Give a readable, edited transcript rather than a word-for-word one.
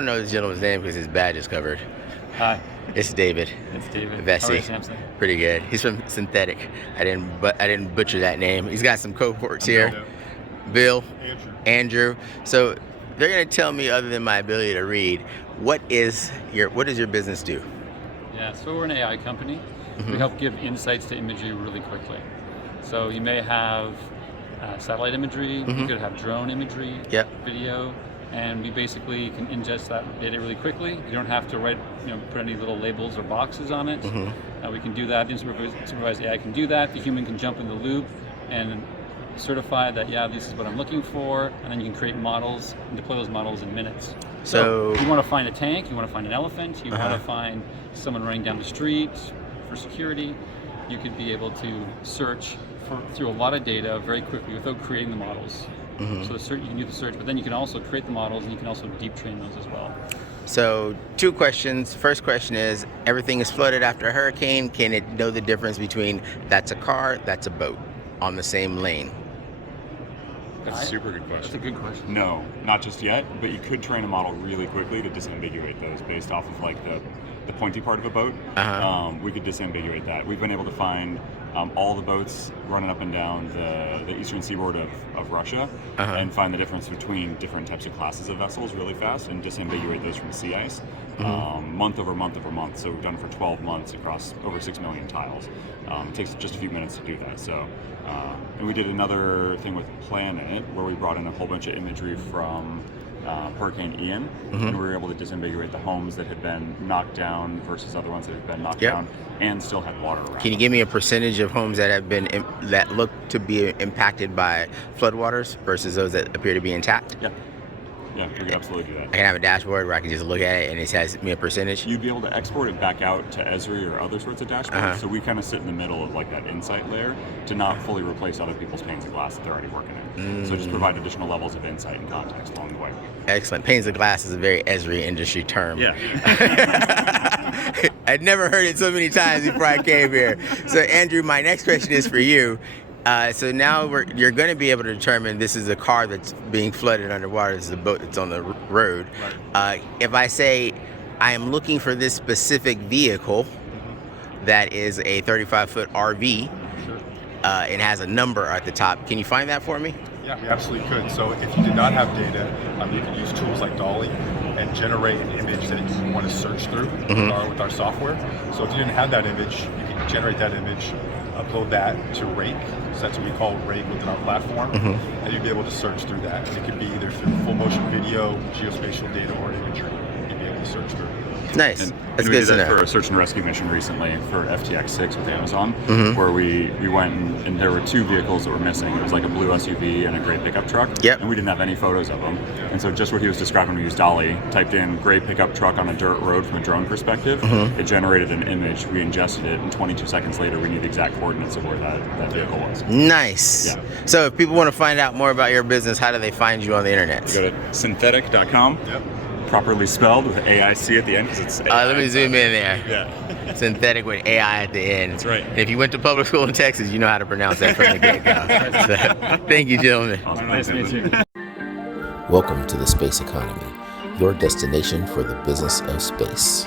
don't know this gentleman's name because his badge is covered. Hi. It's David. It's David. Vessie. How are you, Samson? Pretty good. He's from Synthetaic. I didn't butcher that name. He's got some cohorts here. Bill. Andrew. So they're gonna tell me, other than my ability to read, what does your business do? Yeah, so we're an AI company. We help give insights to imagery really quickly. So you may have satellite imagery, you could have drone imagery, video, and we basically can ingest that data really quickly. You don't have to put any little labels or boxes on it. We can do that. Supervised AI can do that. The human can jump in the loop and certify that, yeah, this is what I'm looking for, and then you can create models and deploy those models in minutes. So you want to find a tank, you want to find an elephant, you want to find someone running down the street for security, you could be able to search through a lot of data very quickly without creating the models. So you can do the search, but then you can also create the models and you can also deep train those as well. So 2 questions. First question is, everything is flooded after a hurricane. Can it know the difference between that's a car, that's a boat on the same lane? That's a super good question. That's a good question. No, not just yet, but you could train a model really quickly to disambiguate those based off of like the pointy part of a boat. We could disambiguate that. We've been able to find all the boats running up and down the eastern seaboard of Russia and find the difference between different types of classes of vessels really fast and disambiguate those from sea ice month over month over month. So we've done it for 12 months across over 6 million tiles. It takes just a few minutes to do that. So, and we did another thing with Planet where we brought in a whole bunch of imagery from Hurricane Ian, and we were able to disambiguate the homes that had been knocked down versus other ones that had been knocked down and still had water around. Can you give me a percentage of homes that have been that look to be impacted by floodwaters versus those that appear to be intact? Yeah, we can absolutely do that. I can have a dashboard where I can just look at it and it has me a percentage? You'd be able to export it back out to Esri or other sorts of dashboards. So we kind of sit in the middle of like that insight layer to not fully replace other people's panes of glass that they're already working in. So just provide additional levels of insight and context along the way. Excellent. Panes of glass is a very Esri industry term. Yeah. I'd never heard it so many times before I came here. So Andrew, my next question is for you. So now you're going to be able to determine this is a car that's being flooded underwater, this is a boat that's on the road. If I say I am looking for this specific vehicle that is a 35-foot RV, it has a number at the top, can you find that for me? Yeah, we absolutely could. So if you did not have data, you could use tools like Dolly and generate an image that you want to search through with our software. So if you didn't have that image, you can generate that image, upload that to Rake. So that's what we call Rake within our platform, and you'd be able to search through that. And it could be either through full motion video, geospatial data, or imagery. You'd be able to search through. Nice. That's we good did to that know. for a search and rescue mission recently for FTX6 with Amazon, where we went and there were 2 vehicles that were missing. It was like a blue SUV and a gray pickup truck, and we didn't have any photos of them. And so just what he was describing, we used Dolly, typed in gray pickup truck on a dirt road from a drone perspective, it generated an image, we ingested it, and 22 seconds later we knew the exact coordinates of where that vehicle was. Nice. So if people want to find out more about your business, how do they find you on the internet? You go to synthetic.com. Properly spelled with AIC at the end because it's AI. Let me zoom in there. Yeah. Synthetic with AI at the end. That's right. And if you went to public school in Texas, you know how to pronounce that from the get-go. So, thank you, gentlemen. Awesome. Nice to meet you. Welcome to the Space Economy, your destination for the business of space.